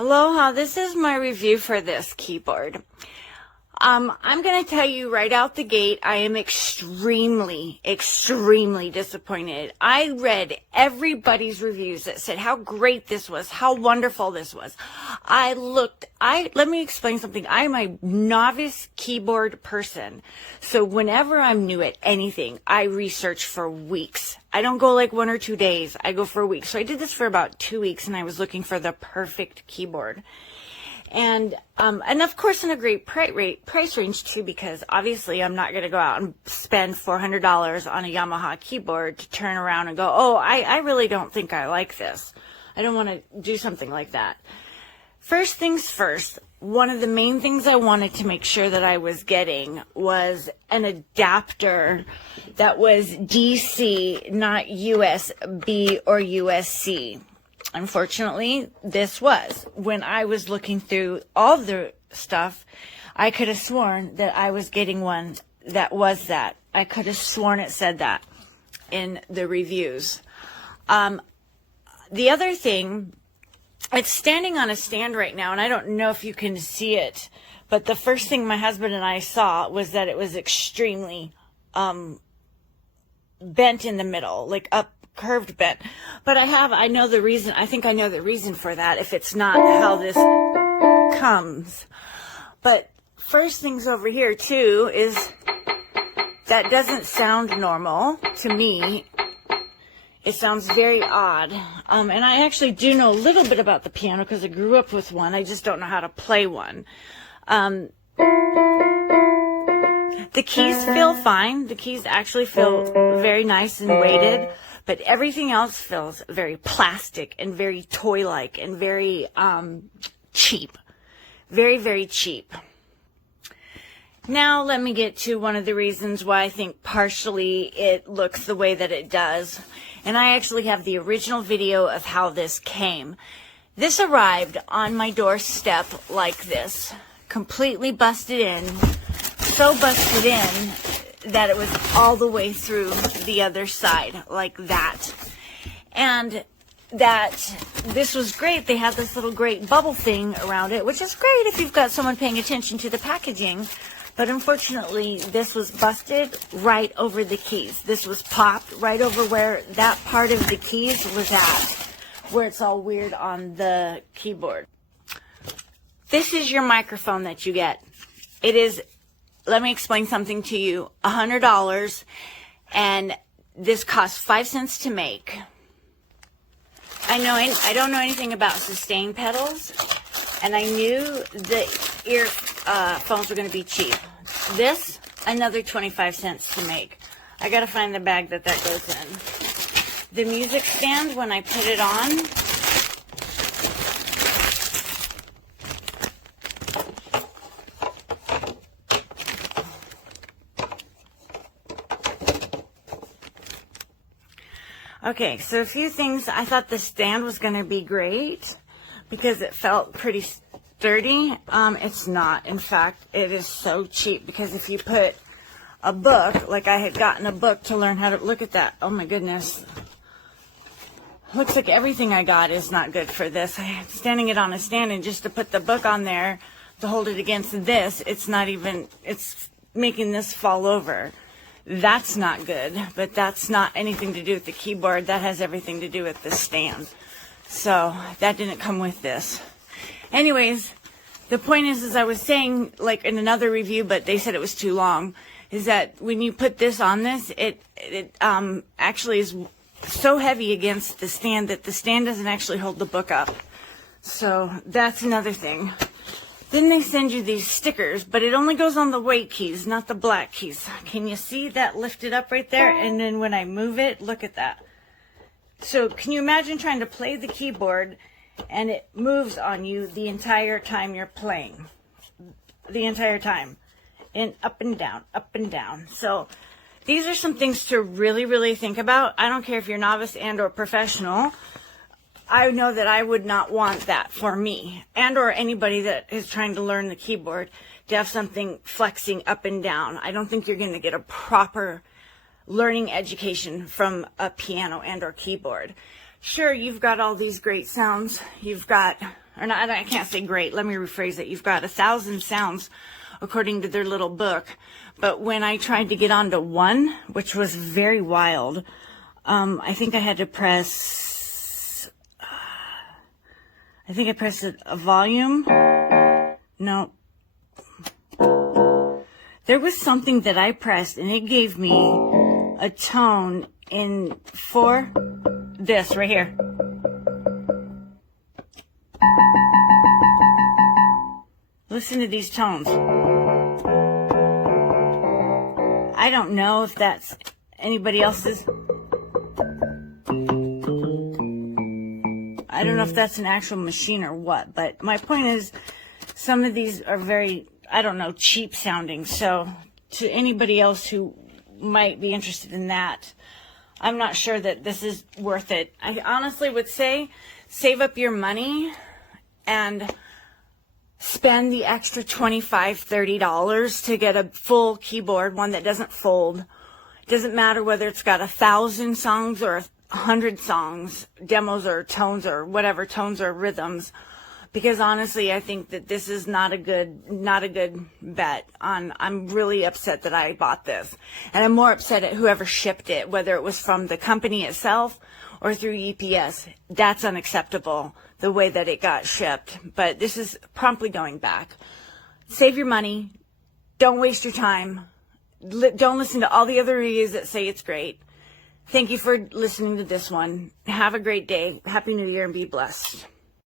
Aloha, this is my review for this keyboard. I'm going to tell you right out the gate, I am extremely disappointed. I read everybody's reviews that said how great this was, how wonderful this was. Let me explain something. I'm a novice keyboard person. So whenever I'm new at anything, I research for weeks. I don't go like 1 or 2 days. I go for weeks. So I did this for about 2 weeks and I was looking for the perfect keyboard. And of course in a great price range too, because obviously I'm not going to go out and spend $400 on a Yamaha keyboard to turn around and go, oh, I really don't think I like this. I don't want to do something like that. First things first, one of the main things I wanted to make sure that I was getting was an adapter that was DC, not USB or USB. Unfortunately, this was. When I was looking through all the stuff, I could have sworn that I was getting one that was that. I could have sworn it said that in the reviews. The other thing, it's standing on a stand right now, and I don't know if you can see it, but the first thing my husband and I saw was that it was extremely bent in the middle, like up, curved bent. But I know the reason. I think I know the reason for that, if it's not how this comes. But first things over here too is that doesn't sound normal to me. It sounds very odd. And I actually do know a little bit about the piano because I grew up with one. I just don't know how to play one. The keys feel fine. The keys actually feel very nice and weighted. But everything else feels very plastic and very toy-like and very cheap. Very, very cheap. Now let me get to one of the reasons why I think partially it looks the way that it does. And I actually have the original video of how this came. This arrived on my doorstep like this. Completely busted in. So busted in that it was all the way through the other side, like that. And that this was great. They had this little great bubble thing around it, which is great if you've got someone paying attention to the packaging. But unfortunately, this was busted right over the keys. This was popped right over where that part of the keys was at, where it's all weird on the keyboard. This is your microphone that you get. It is, let me explain something to you, $100, and this costs 5 cents to make. I don't know anything about sustain pedals, and I knew the earphones were going to be cheap. This, another 25 cents to make. I got to find the bag that goes in. The music stand, when I put it on, okay, so a few things. I thought the stand was going to be great because it felt pretty sturdy. It's not. In fact, it is so cheap because if you put a book, like I had gotten a book to learn how to, look at that. Oh my goodness. Looks like everything I got is not good for this. I'm standing it on a stand, and just to put the book on there to hold it against this, it's making this fall over. That's not good, but that's not anything to do with the keyboard. That has everything to do with the stand. So that didn't come with this. Anyways, the point is, as I was saying, like in another review, but they said it was too long, is that when you put this on this, it actually is so heavy against the stand that the stand doesn't actually hold the book up. So that's another thing. Then they send you these stickers, but it only goes on the white keys, not the black keys. Can you see that lifted up right there? And then when I move it, look at that. So can you imagine trying to play the keyboard and it moves on you the entire time you're playing? The entire time. And up and down, up and down. So these are some things to really, really think about. I don't care if you're novice and or professional. I know that I would not want that for me and or anybody that is trying to learn the keyboard to have something flexing up and down. I don't think you're going to get a proper learning education from a piano and or keyboard. Sure, you've got all these great sounds. You've got or not, I can't say great, let me rephrase it. You've got 1,000 sounds according to their little book. But when I tried to get onto one, which was very wild, I think I had to press, I think I pressed a volume. No. There was something that I pressed and it gave me a tone for this right here. Listen to these tones. I don't know if that's anybody else's. I don't know if that's an actual machine or what, but my point is some of these are very, I don't know, cheap sounding. So to anybody else who might be interested in that, I'm not sure that this is worth it. I honestly would say save up your money and spend the extra $25, $30 to get a full keyboard, one that doesn't fold. It doesn't matter whether it's got 1,000 songs or 100 songs, demos or tones or whatever, tones or rhythms. Because honestly, I think that this is not a good bet. I'm really upset that I bought this. And I'm more upset at whoever shipped it, whether it was from the company itself or through UPS. That's unacceptable, the way that it got shipped. But this is promptly going back. Save your money. Don't waste your time. Don't listen to all the other reviews that say it's great. Thank you for listening to this one. Have a great day. Happy New Year and be blessed.